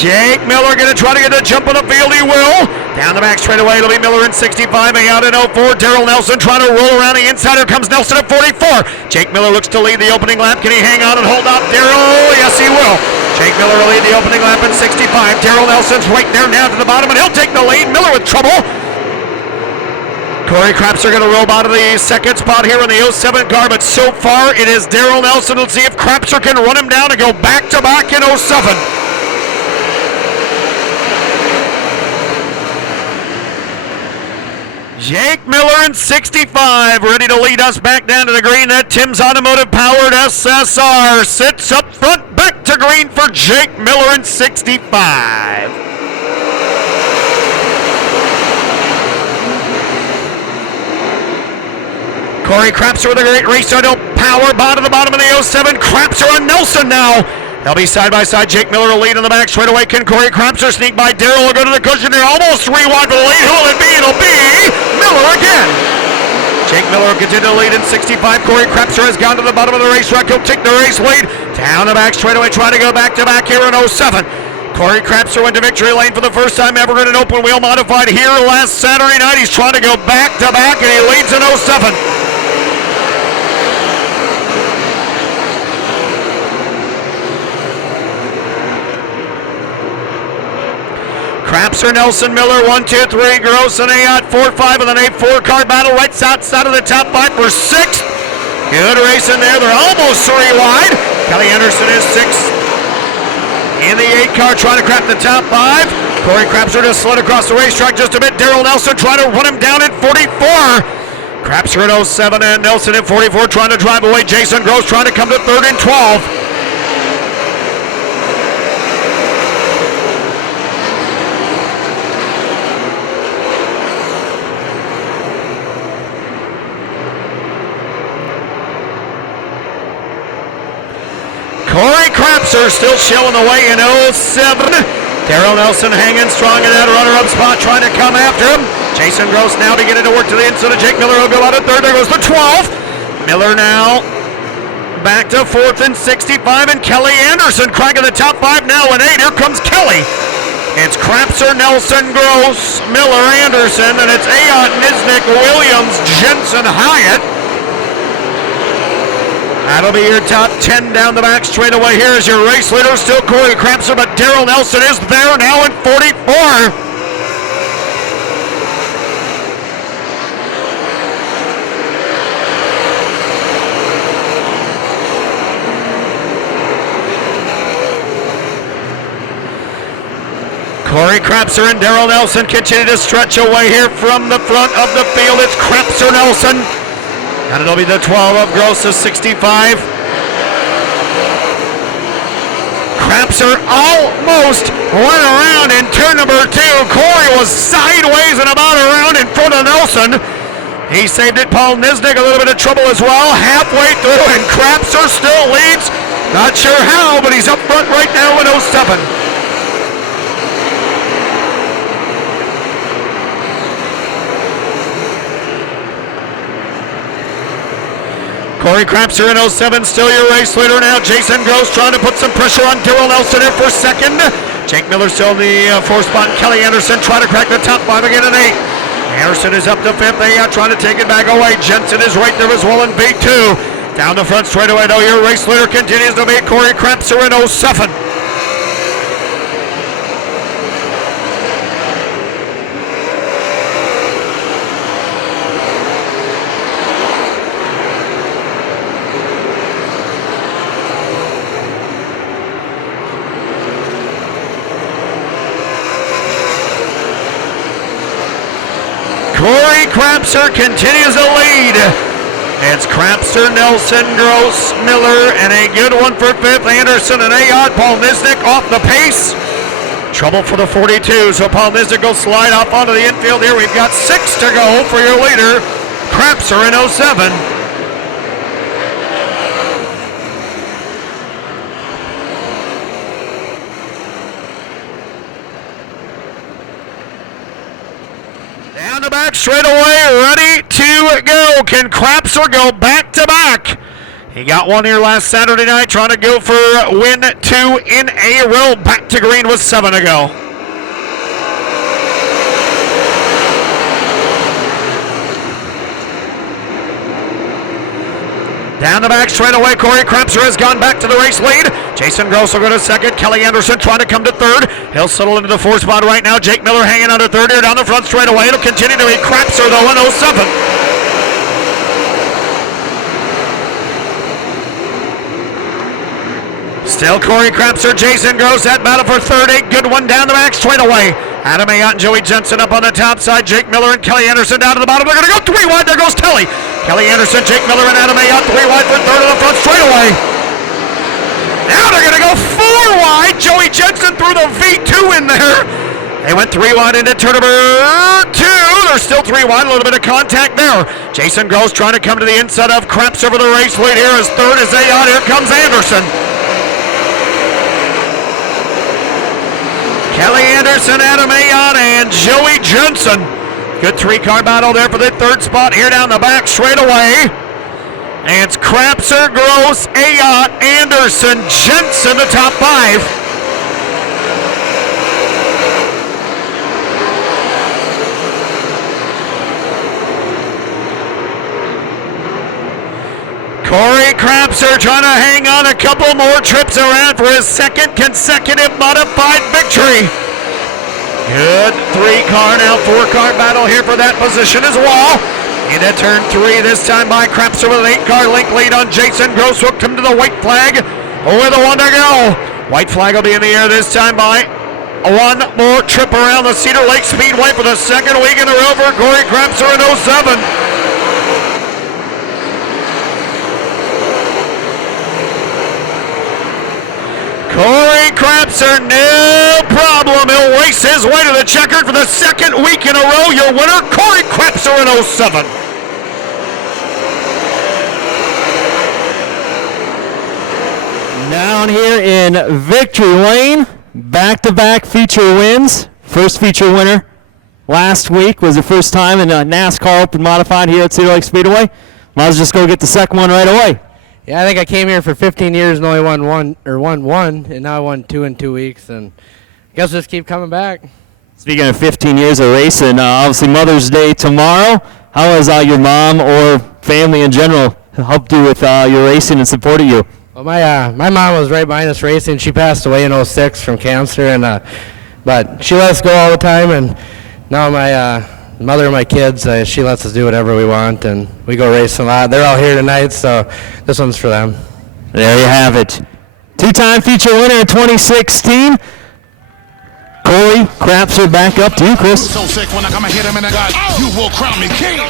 Jake Miller going to try to get a jump on the field. He will. Down the back straightaway. It'll be Miller in 65. Out in 04. Daryl Nelson trying to roll around the inside. Here comes Nelson at 44. Jake Miller looks to lead the opening lap. Can he hang on and hold up Daryl? Yes, he will. Jake Miller will lead the opening lap in 65. Daryl Nelson's right there now to the bottom, and he'll take the lead. Miller with trouble. Corey Crapser going to roll out of the second spot here in the 07 car, but so far it is Daryl Nelson. Let's see if Crapser can run him down and go back-to-back in 07. Jake Miller in 65, ready to lead us back down to the green. That Tim's Automotive powered SSR sits up front, back to green for Jake Miller in 65. Corey Crapser with a great race start. Power bottom to the bottom of the 07. Crapser and Nelson now. They'll be side by side. Jake Miller will lead in the back straight away. Can Corey Crapser sneak by? Daryl will go to the cushion there. Almost rewind for the lead. Who will it be? It'll be Miller again. Jake Miller will continue to lead in 65. Corey Crapser has gone to the bottom of the racetrack. He'll take the race lead. Down the back straight away, trying to go back to back here in 07. Corey Crapser went to victory lane for the first time ever in an open wheel modified here last Saturday night. He's trying to go back to back, and he leads in 07. Crapser, Nelson, Miller, 1, 2, 3, Gross and Ayotte, 4, 5 with an 8-4 car battle right outside of the top 5 for 6th. Good race in there. They're almost 3 wide. Kelly Anderson is 6th. In the 8 car, trying to crack the top 5. Corey Crapser just slid across the racetrack just a bit. Daryl Nelson trying to run him down at 44. Crapser at 07 and Nelson at 44 trying to drive away. Jason Gross trying to come to 3rd and 12. Corey Crapser still showing the way in 07. Daryl Nelson hanging strong in that runner-up spot, trying to come after him. Jason Gross now beginning to work to the inside of Jake Miller. Will go out at 3rd. There goes the 12. Miller now back to 4th and 65. And Kelly Anderson cracking the top 5 now in 8. Here comes Kelly. It's Crapser, Nelson, Gross, Miller, Anderson, and it's Ayotte, Nisnik, Williams, Jensen, Hyatt. That'll be your top 10 down the back straight away. Here is your race leader, still Corey Crapser, but Daryl Nelson is there now in 44. Corey Crapser and Daryl Nelson continue to stretch away here from the front of the field. It's Crapser, Nelson. And it'll be the 12 of Gross, 65. Crapser almost went around in turn number 2. Corey was sideways and about around in front of Nelson. He saved it. Paul Nisnik a little bit of trouble as well. Halfway through, and Crapser still leads. Not sure how, but he's up front right now in 07. Corey Crapser in 07, still your race leader now. Jason Gross trying to put some pressure on Daryl Nelson in for 2nd. Jake Miller still in the 4th spot. And Kelly Anderson trying to crack the top 5 again in 8. Anderson is up to 5th. They are trying to take it back away. Jensen is right there as well in B2. Down the front straight away, though, your race leader continues to be Corey Crapser in 07. Corey Crapser continues to lead. It's Crapser, Nelson, Gross, Miller, and a good one for 5th. Anderson and Ayotte. Paul Nisnik off the pace. Trouble for the 42, so Paul Nisnik will slide off onto the infield here. We've got 6 to go for your leader, Crapser in 07. Down the back straight away, ready to go. Can Crapser go back to back He got one here last Saturday night, trying to go for win 2 in a row. Back to green with 7 to go. Down the back straight away, Corey Krapser has gone back to the race lead. Jason Gross will go to second. Kelly Anderson trying to come to third. He'll settle into the 4th spot right now. Jake Miller hanging under third here down the front straight away. It'll continue to be Krapser though in 07. Still Corey Krapser, Jason Gross at battle for third. A good one down the back straight away. Adam Ayotte and Joey Jensen up on the top side. Jake Miller and Kelly Anderson down to the bottom. They're going to go 3 wide. There goes Kelly. Kelly Anderson, Jake Miller, and Adam Ayotte 3 wide for third on the front straightaway. Now they're going to go 4 wide. Joey Jensen threw the V2 in there. They went 3 wide into turn number 2. They're still 3 wide. A little bit of contact there. Jason Gross trying to come to the inside of Krapser for the race lead here. As third is Ayotte. Here comes Anderson. Kelly Anderson, Adam Ayotte, and Joey Jensen. Good 3-car battle there for the 3rd spot here down the back straight away. And it's Krapser, Gross, Ayotte, Anderson, Jensen, the top 5. Corey Krapser trying to hang on a couple more trips around for his 2nd consecutive modified victory. Good 3-car, now 4-car battle here for that position as well. Into turn 3, this time by Krapser with an 8-car link lead on Jason Gross. Hooked him to the white flag with a 1 to go. White flag will be in the air this time by one more trip around the Cedar Lake Speedway for the 2nd week in a row for Corey Krapser in 07. Corey Krapser, no problem. He'll race his way to the checkered for the 2nd week in a row. Your winner, Corey Krapser in 07. Down here in victory lane, back-to-back feature wins. First feature winner last week was the first time in a NASCAR Open Modified here at Cedar Lake Speedway. Might as well just go get the 2nd one right away. Yeah, I think I came here for 15 years and only won one, and now I won 2 in 2 weeks, and I guess we'll just keep coming back. Speaking of 15 years of racing, obviously Mother's Day tomorrow. How has your mom or family in general helped you with your racing and supported you? Well, my mom was right behind us racing. She passed away in 06 from cancer, and but she let us go all the time, and now my mother of my kids, she lets us do whatever we want, and we go racing a lot. They're all here tonight, so this one's for them. There you have it. 2-time feature winner in 2016. Corey Krapser, back up to you, Chris. So sick when I come and hit him in the gut, you will crown me king.